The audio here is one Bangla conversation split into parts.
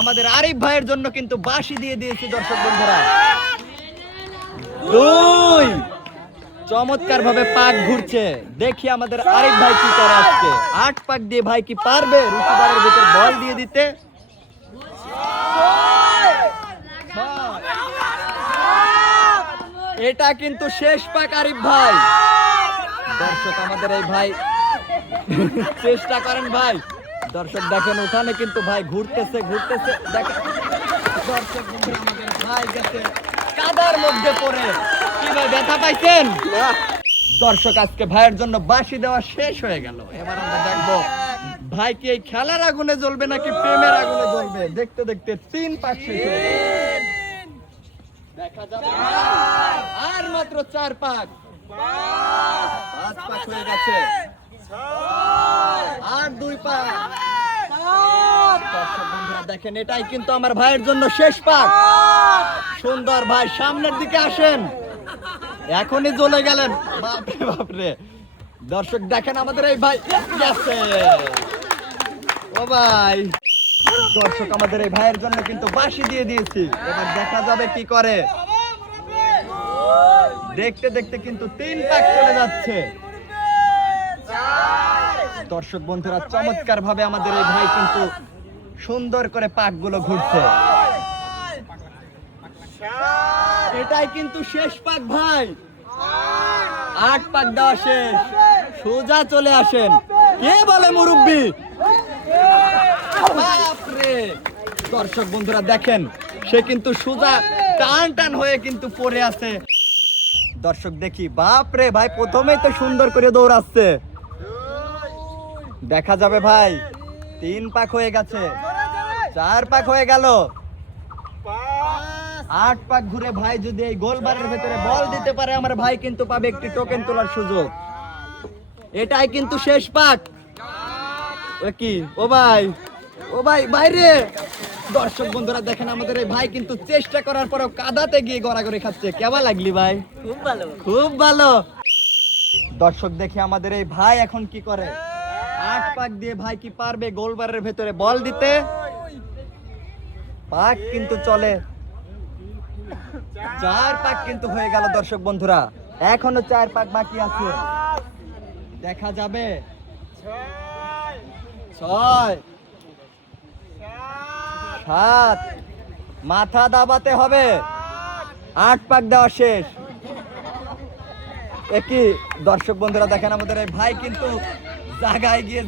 আমাদের আরিফ ভাইয়ের জন্য কিন্তু বাঁশি দিয়ে দিয়েছি দর্শক বন্ধুরা। দুই, চমৎকার ভাবে পাক ঘুরছে, দেখি আমাদের আরিফ ভাই কি করে আজকে। 8 পাক দিয়ে ভাই কি পারবে রুকুবারের ভিতর বল দিয়ে দিতে? এটা কিন্তু শেষ পাক আরিফ ভাই। দর্শক আমাদের এই ভাই চেষ্টা করেন ভাই। দর্শক দেখেন ওখানে কিন্তু ভাই ঘুরতেছে দেখেন দর্শক বন্ধুরা, আমাদের ভাই গেছে কাদার মধ্যে পড়ে। কি ভাই ব্যথা পাইছেন? দর্শক আজকে ভাইয়ের জন্য বাঁশি দেওয়া শেষ হয়ে গেল। এবার আমরা দেখবো ভাই কি এই খেলার আগুনে জ্বলবে নাকি প্রেমের আগুনে জ্বলবে। দেখতে দেখতে 3 পাক শেষ হয়ে গেল। দেখা যাবে আর মাত্র 4 পাক, 5 পাক হয়ে গেছে, আর 2 পাক। দর্শক বন্ধুরা দেখেন এটাই কিন্তু আমার ভাইয়ের জন্য শেষ পাক। সুন্দর ভাই সামনের দিকে আসেন, এখনই জ্বলে গেলেন। বাপরে বাপরে, দর্শক দেখেন আমাদের এই ভাই গেছে। ও ভাই, দর্শক আমাদের এই ভাইয়ের জন্য কিন্তু বাঁশি দিয়ে দিয়েছি। এবার দেখা যাবে কি করে। দেখতে দেখতে কিন্তু 3 পাক চলে যাচ্ছে। দর্শক বন্ধুরা চমৎকার ভাবে আমাদের এই ভাই কিন্তু সুন্দর করে পাক গুলো ঘুরছে। এটাই কিন্তু শেষ পাক ভাই। 8 পাক দেওয়া শেষ, সোজা চলে আসেন। কে বলে মুরব্বি? বাপরে, দর্শক বন্ধুরা দেখেন সে কিন্তু সোজা টান হয়ে কিন্তু পড়ে আছে। দর্শক দেখি, বাপরে ভাই প্রথমেই তো সুন্দর করে দৌড়াচ্ছে। দেখা যাবে ভাই 3 পাক হয়ে গেছে, 4 পাক হয়ে গেল, 8 পাক ঘুরে ভাই যদি এই গোলবারের ভেতরে বল দিতে পারে আমার ভাই কিন্তু পাবে একটি টোকেন তোলার সুযোগ। এটাই কিন্তু শেষ পাক। কি ও ভাই, ও ভাই বাইরে। দর্শক বন্ধুরা দেখেন আমাদের এই ভাই কিন্তু চেষ্টা করার পরেও কাদাতে গিয়ে গড়াগড়ি খাচ্ছে। কেমন লাগলি ভাই? খুব ভালো, খুব ভালো। দর্শক দেখি আমাদের এই ভাই এখন কি করে। 8 পাক দিয়ে ভাই কি পারবে গোলবারের ভেতরে বল দিতে? পাক কিন্তু চলে, 4 পাক কিন্তু হয়ে গেল। দর্শক বন্ধুরা এখনো 4 পাক বাকি আছে, দেখা যাবে। 6, 7, মাথা দাবাতে হবে। 8 পাক দেওয়া শেষ। একই দর্শক বন্ধুরা দেখেন আমাদের এই ভাই কিন্তু জায়গায় গিয়ে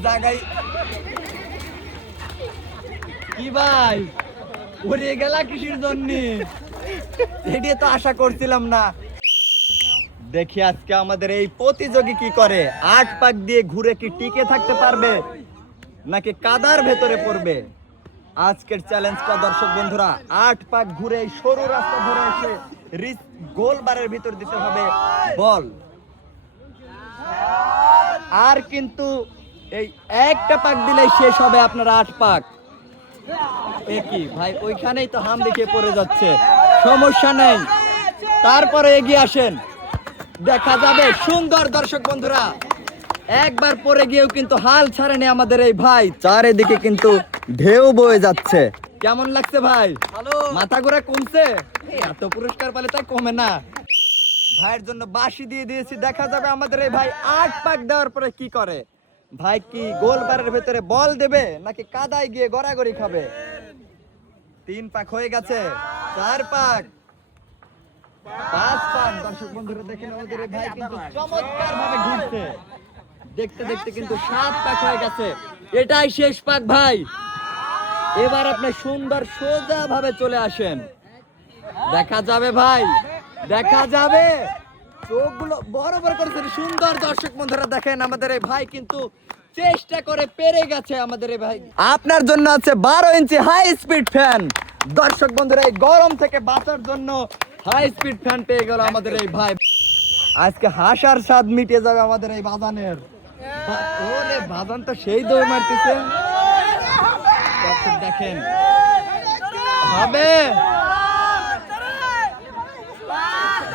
কি ভাই উড়িয়ে গেলা কিসের জন্য? এটি তো আশা করছিলাম না। দেখি আজকে আমাদের এই প্রতিযোগী কি করে। 8 পাক দিয়ে ঘুরে কি টিকে থাকতে পারবে নাকি কাদার ভেতরে পড়বে? আজকের চ্যালেঞ্জটা দর্শক বন্ধুরা 8 পাক ঘুরে এই সরু রাস্তা ধরে এসে গোলবারের ভিতর দিতে হবে বল। আর কিন্তু এই একটা পাক দিলেই শেষ হবে আপনার 8 পাক। একই ভাই ওইখানেই তো হাম দেখে পড়ে যাচ্ছে, সমস্যা নেই, তারপরে এগিয়ে আসেন, দেখা যাবে। সুন্দর দর্শক বন্ধুরা একবার পরে গিয়েও কিন্তু হাল ছাড়েনি আমাদের এই ভাই। চারিদিকে কিন্তু ঢেউ বয়ে যাচ্ছে। কেমন লাগছে ভাই? মাথা ঘোরা কমছে? এত পুরস্কার পেলে তাই কমে না। ভাইয়ের জন্য বাঁশি দিয়ে দিয়েছি, দেখা যাবে আমাদের এই ভাই 8 পাক দেওয়ার পরে কি করে। ভাই কি গোলবারের ভেতরে বল দেবে নাকি কাদায় গিয়ে গড়াগড়ি খাবে? 3 পাক হয়ে গেছে, 4 পাক, 5 পাক। দর্শক বন্ধুরা দেখেন আমাদের এই ভাই কিন্তু চমৎকার ভাবে ঘুরছে। দেখতে দেখতে কিন্তু 7 পাক হয়ে গেছে। এটাই শেষ পাক ভাই। এবার আপনি সুন্দর সোজা ভাবে চলে আসেন, দেখা যাবে ভাই, দেখা যাবে। চোখগুলো বড় বড় করেছেন সুন্দর। দর্শক বন্ধুরা দেখেন আমাদের এই ভাই কিন্তু চেষ্টা করে পেরে গেছে। আমাদের এই ভাই আপনার জন্য আছে 12 ইঞ্চি হাই স্পিড ফ্যান। দর্শক বন্ধুরা এই গরম থেকে বাঁচার জন্য হাই স্পিড ফ্যান পেয়ে গেল আমাদের এই ভাই। আজকে হাসার স্বাদ মিটে যাবে আমাদের এই বাজানের। ওরে বাজান তো সেই দৌড় মারতেছে। দর্শক দেখেন হবে,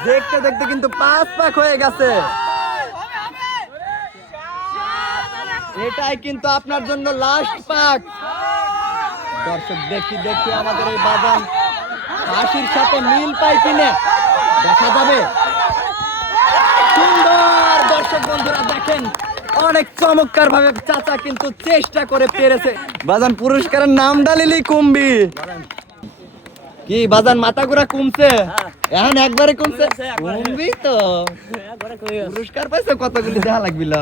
দেখতে দেখতে কিন্তু 5 পাক হয়ে গেছে। এটাই কিন্তু আপনার জন্য লাস্ট পাক। দর্শক দেখি দেখি আমাদের এই বাজান হাসির সাথে মিল পায় কিনা দেখা যাবে। সুন্দর দর্শক বন্ধুরা দেখেন অনেক চমৎকার ভাবে চাচা কিন্তু চেষ্টা করে পেরেছে। বাজান পুরস্কারের নাম ডালিলি কুম্বি কি বাজান মাথা ঘুরা কমছে এখন একবারে কমছে কুম্বি তো পুরস্কার পাইছে কতগুলি দেখা লাগবিলা।